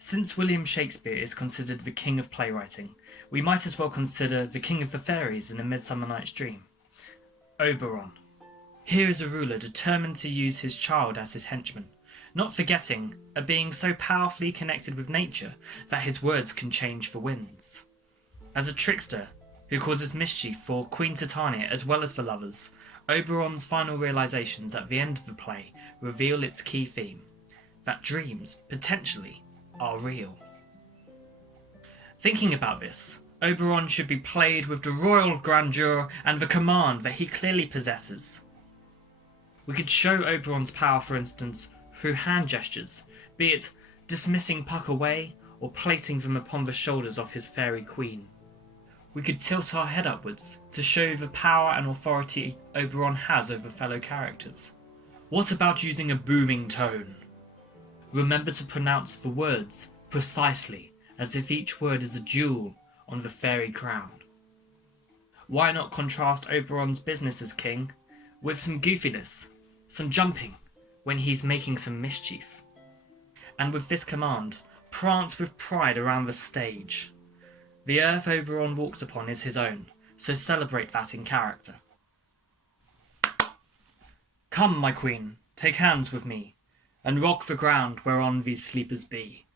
Since William Shakespeare is considered the king of playwriting, we might as well consider the king of the fairies in A Midsummer Nights Dream, Oberon. Here is a ruler determined to use his child as his henchman, not forgetting a being so powerfully connected with nature that his words can change the winds. As a trickster who causes mischief for Queen Titania as well as for lovers, Oberon's final realizations at the end of the play reveal its key theme, that dreams, potentially, are real. Thinking about this, Oberon should be played with the royal grandeur and the command that he clearly possesses. We could show Oberon's power, for instance, through hand gestures, be it dismissing Puck away or placing them upon the shoulders of his fairy queen. We could tilt our head upwards to show the power and authority Oberon has over fellow characters. What about using a booming tone? Remember to pronounce the words precisely, as if each word is a jewel on the fairy crown. Why not contrast Oberon's business as king with some goofiness, some jumping when he's making some mischief? And with this command, prance with pride around the stage. The earth Oberon walks upon is his own, so celebrate that in character. Come, my queen, take hands with me, and rock the ground whereon these sleepers be.